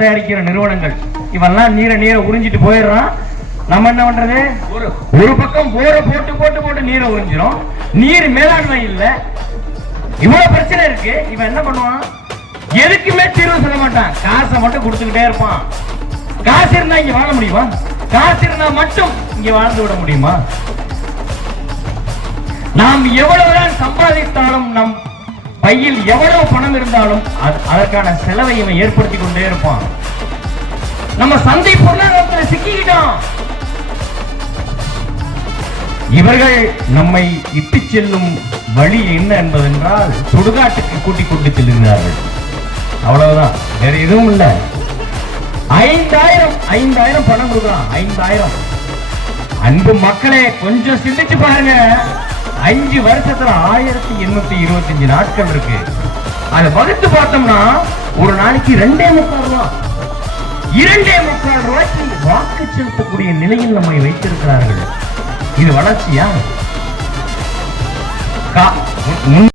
தயாரிக்கிற நிறுவனங்கள் இவெல்லாம் நீரை உறிஞ்சிட்டு போயிடுறான். நம்ம என்ன பண்றது, ஒரு பக்கம் போரை போட்டு நீரை உறிஞ்சிரும். நீர் மேலாண்மை இல்ல, இவ்வளவு பிரச்சனை இருக்கு. இவன் என்ன பண்ணுவான், எதுக்குமே தீர்வு சொல்ல மாட்டான், காசை மட்டும் கொடுத்துக்கிட்டே இருப்பான். காசு இருந்தா இங்க வாழ முடியுமா? காசு இருந்தா மட்டும் இங்க வாழ்ந்து விட முடியுமா? நாம் எவ்வளவுதான் சம்பாதித்தாலும், நம் பையில் எவ்வளவு பணம் இருந்தாலும் அதற்கான செலவை இவன் ஏற்படுத்தி கொண்டே இருப்பான். நம்ம சந்தை பொருளாதாரத்தில் சிக்கிக்கிட்டோம். இவர்கள் நம்மை இட்டு செல்லும் வழி என்ன என்பதென்றால் சுடுகாட்டுக்கு கூட்டிக் கொண்டு செல்கிறார்கள். அவ்வளவுதான், வேற எதுவும் இல்ல. 5000 பணம் கொடுக்கலாம். 5000. அன்பு மக்களே, கொஞ்சம் சிந்திச்சு பாருங்க. 5 வருஷத்துல 1825 நாட்கள் இருக்கு. அதை வகுத்து பார்த்தோம்னா ஒரு நாளைக்கு 2.25 ரூபா, 2.25 ரூபாய்க்கு வாக்கு செலுத்தக்கூடிய நிலையில் நம்மை வைத்திருக்கிறார்கள். இது வளர்ச்சியா?